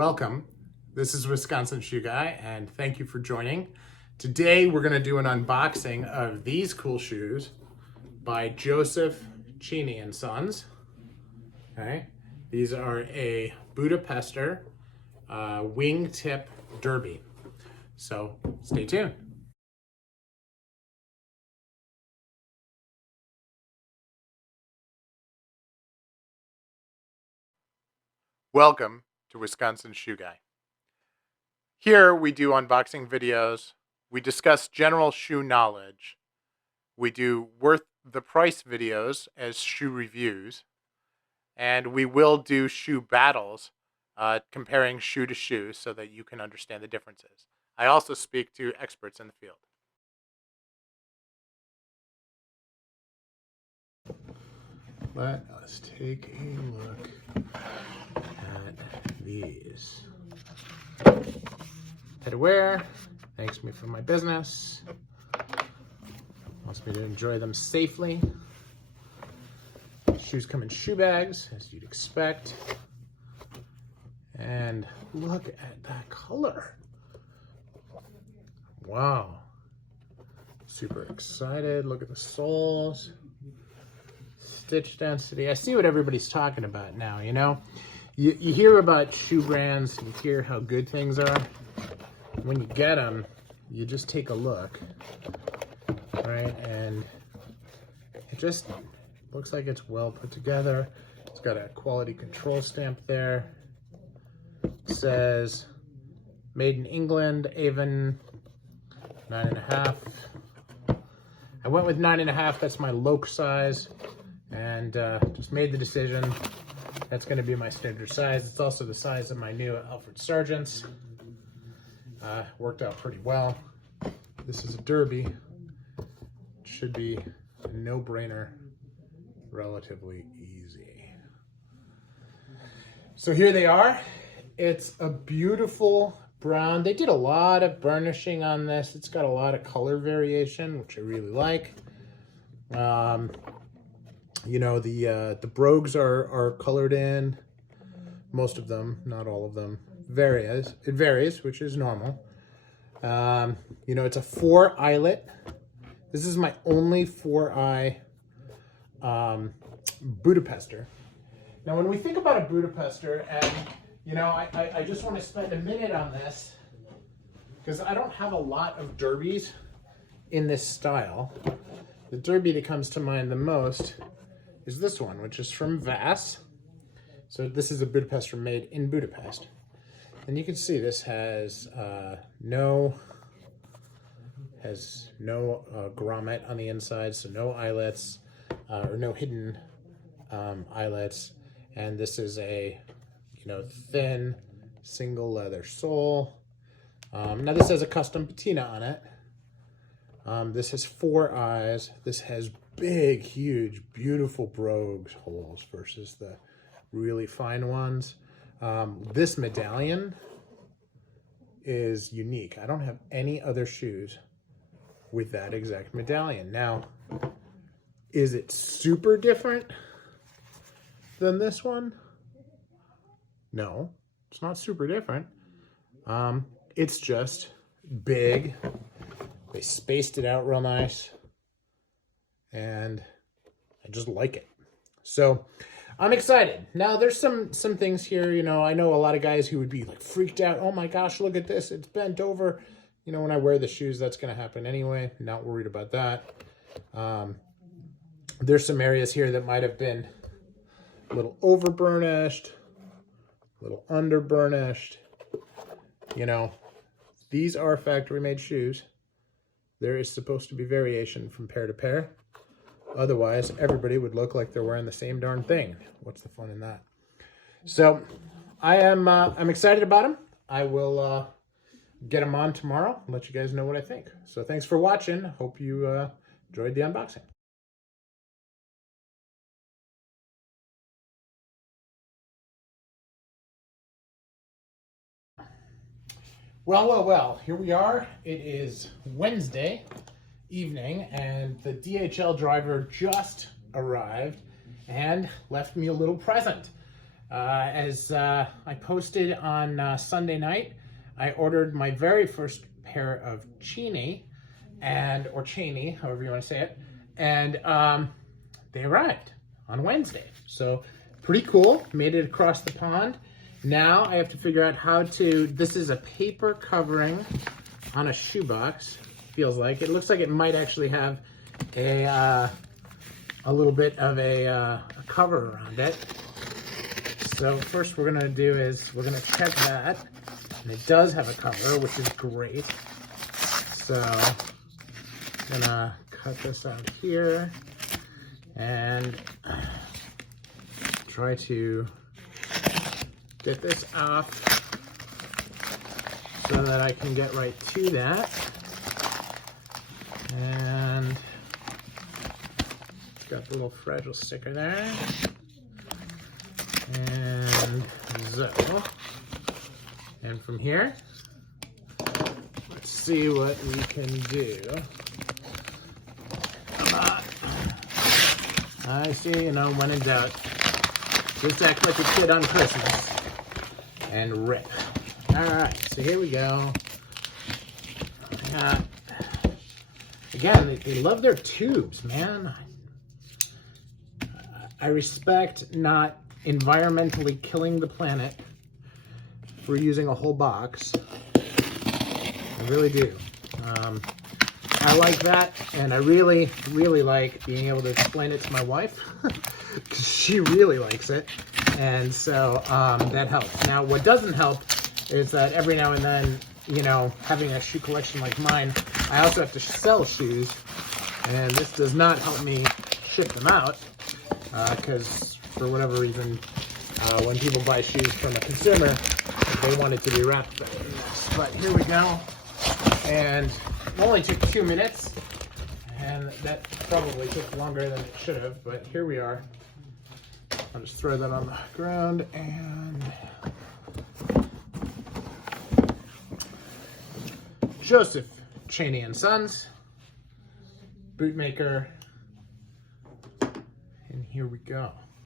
welcome. This is Wisconsin Shoe Guy, and thank you for joining. Today we're going to do an unboxing of these cool shoes by Joseph Cheaney and Sons. Okay, these are a Budapester wingtip derby. So stay tuned. Welcome to Wisconsin Shoe Guy. Here we do unboxing videos, we discuss general shoe knowledge, we do worth the price videos as shoe reviews, and we will do shoe battles, comparing shoe to shoe so that you can understand the differences. I also speak to experts in the field. Let us take a look at these. Head aware, thanks me for my business. Wants me to enjoy them safely. Shoes come in shoe bags, as you'd expect. And look at that color. Wow. Super excited. Look at the soles. Stitch density. I see what everybody's talking about now, you know? You hear about shoe brands, you hear how good things are. When you get them, you just take a look, right? And it just looks like it's well put together. It's got a quality control stamp there. It says, made in England, Avon, 9.5. I went with 9.5, that's my Loake size, and just made the decision. That's going to be my standard size. It's also the size of my new Alfred Sargent's. Worked out pretty well. This is a derby. It should be a no-brainer, relatively easy. So here they are. It's a beautiful brown. They did a lot of burnishing on this. It's got a lot of color variation, which I really like. You know, the brogues are colored in. Most of them, not all of them. It varies, which is normal. You know, it's a 4-eyelet. This is my only 4-eye Budapester. Now, when we think about a Budapester, and you know, I just want to spend a minute on this because I don't have a lot of derbies in this style. The derby that comes to mind the most is this one, which is from Vass. So this is a Budapester made in Budapest. And you can see this has no grommet on the inside, so no eyelets or no hidden eyelets. And this is a, you know, thin single leather sole. Now this has a custom patina on it. This has 4 eyes. This has big, huge, beautiful brogues holes versus the really fine ones. This medallion is unique. I don't have any other shoes with that exact medallion. Now, is it super different than this one? No, it's not super different. It's just big. They spaced it out real nice, and I just like it. So I'm excited. Now there's some things here, you know, I know a lot of guys who would be like freaked out. Oh my gosh, look at this, it's bent over. You know, when I wear the shoes, that's gonna happen anyway. Not worried about that. There's some areas here that might have been a little over burnished, a little under burnished. You know, these are factory made shoes. There is supposed to be variation from pair to pair. Otherwise, everybody would look like they're wearing the same darn thing. What's the fun in that? So I'm excited about them. I will get them on tomorrow and let you guys know what I think. So thanks for watching. Hope you enjoyed the unboxing. Well, here we are. It is Wednesday evening, and the DHL driver just arrived and left me a little present. As I posted on Sunday night, I ordered my very first pair of Cheaney, or Cheaney, however you want to say it, and they arrived on Wednesday. So pretty cool. Made it across the pond. Now I have to figure out how to. This is a paper covering on a shoebox. Feels like it looks like it might actually have a little bit of a cover around it. So first we're gonna do is we're gonna check that, and it does have a cover, which is great. So I'm gonna cut this out here and try to get this off so that I can get right to that. And got the little fragile sticker there. And so, and from here, let's see what we can do. Come on. I see, when in doubt, just act like a kid on Christmas and rip. All right, so here we go. Again, they love their tubes, man. I respect not environmentally killing the planet for using a whole box. I really do. I like that, and I really, really like being able to explain it to my wife because she really likes it, and so that helps. Now, what doesn't help is that every now and then, having a shoe collection like mine, I also have to sell shoes, and this does not help me ship them out because for whatever reason, when people buy shoes from a consumer, they want it to be wrapped better than this. But here we go, and it only took 2 minutes, and that probably took longer than it should have, but here we are. I'll just throw that on the ground, and Joseph Cheaney & Sons, bootmaker, and here we go.